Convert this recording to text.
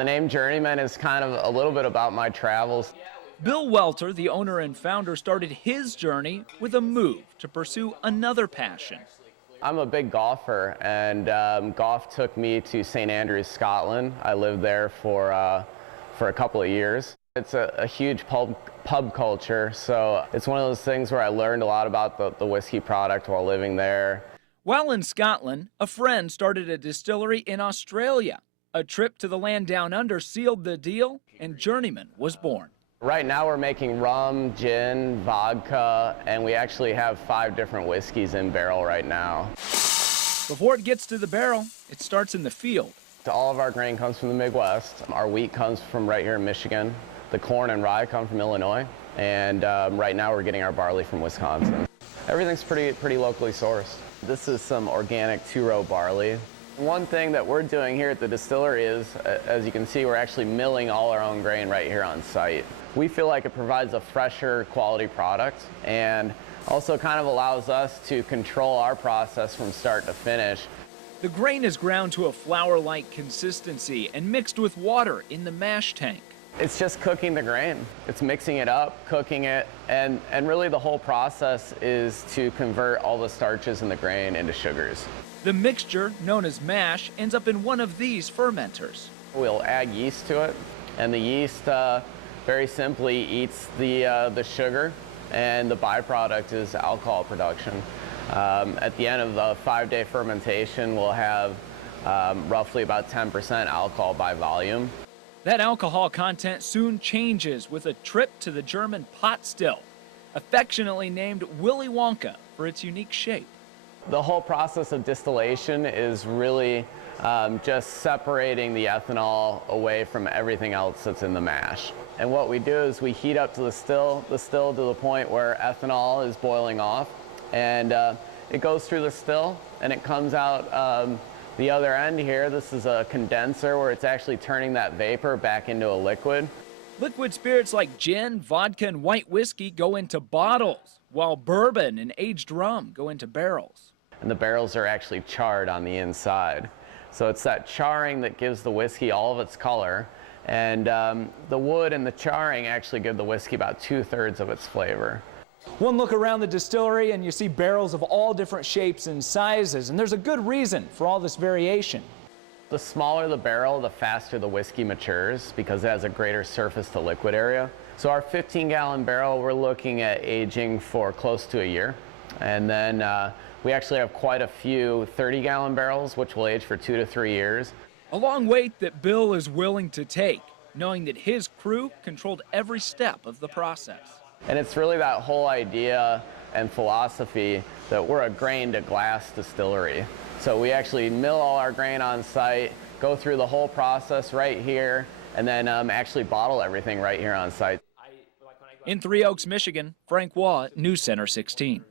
The name Journeyman is kind of a little bit about my travels. Bill Welter, the owner and founder, started his journey with a move to pursue another passion. I'm a big golfer, and golf took me to St. Andrews, Scotland. I lived there for a couple of years. It's a huge pub culture, so it's one of those things where I learned a lot about the whiskey product while living there. While in Scotland, a friend started a distillery in Australia. A trip to the land down under sealed the deal, and Journeyman was born. Right now we're making rum, gin, vodka, and we actually have 5 different whiskeys in barrel right now. Before it gets to the barrel, it starts in the field. All of our grain comes from the Midwest. Our wheat comes from right here in Michigan. The corn and rye come from Illinois. And right now we're getting our barley from Wisconsin. Everything's pretty locally sourced. This is some organic 2-row barley. One thing that we're doing here at the distillery is, as you can see, we're actually milling all our own grain right here on site. We feel like it provides a fresher quality product and also kind of allows us to control our process from start to finish. The grain is ground to a flour-like consistency and mixed with water in the mash tank. It's just cooking the grain. It's mixing it up, cooking it, and really the whole process is to convert all the starches in the grain into sugars. The mixture, known as mash, ends up in one of these fermenters. We'll add yeast to it, and the yeast very simply eats the sugar, and the byproduct is alcohol production. At the end of the 5-day fermentation, we'll have roughly about 10% alcohol by volume. That alcohol content soon changes with a trip to the German pot still, affectionately named Willy Wonka for its unique shape. The whole process of distillation is really just separating the ethanol away from everything else that's in the mash. And what we do is we heat up to the still to the point where ethanol is boiling off, and it goes through the still and it comes out the other end here. This is a condenser where it's actually turning that vapor back into a liquid. Liquid spirits like gin, vodka, and white whiskey go into bottles, while bourbon and aged rum go into barrels. And the barrels are actually charred on the inside. So it's that charring that gives the whiskey all of its color, and the wood and the charring actually give the whiskey about 2/3 of its flavor. One look around the distillery and you see barrels of all different shapes and sizes, and there's a good reason for all this variation. The smaller the barrel, the faster the whiskey matures because it has a greater surface to liquid area. So our 15-gallon barrel, we're looking at aging for close to a year. And then we actually have quite a few 30-gallon barrels, which will age for 2 to 3 years. A long wait that Bill is willing to take, knowing that his crew controlled every step of the process. And it's really that whole idea and philosophy that we're a grain to glass distillery. So we actually mill all our grain on site, go through the whole process right here, and then actually bottle everything right here on site. In Three Oaks, Michigan, Frank Waugh, News Center 16.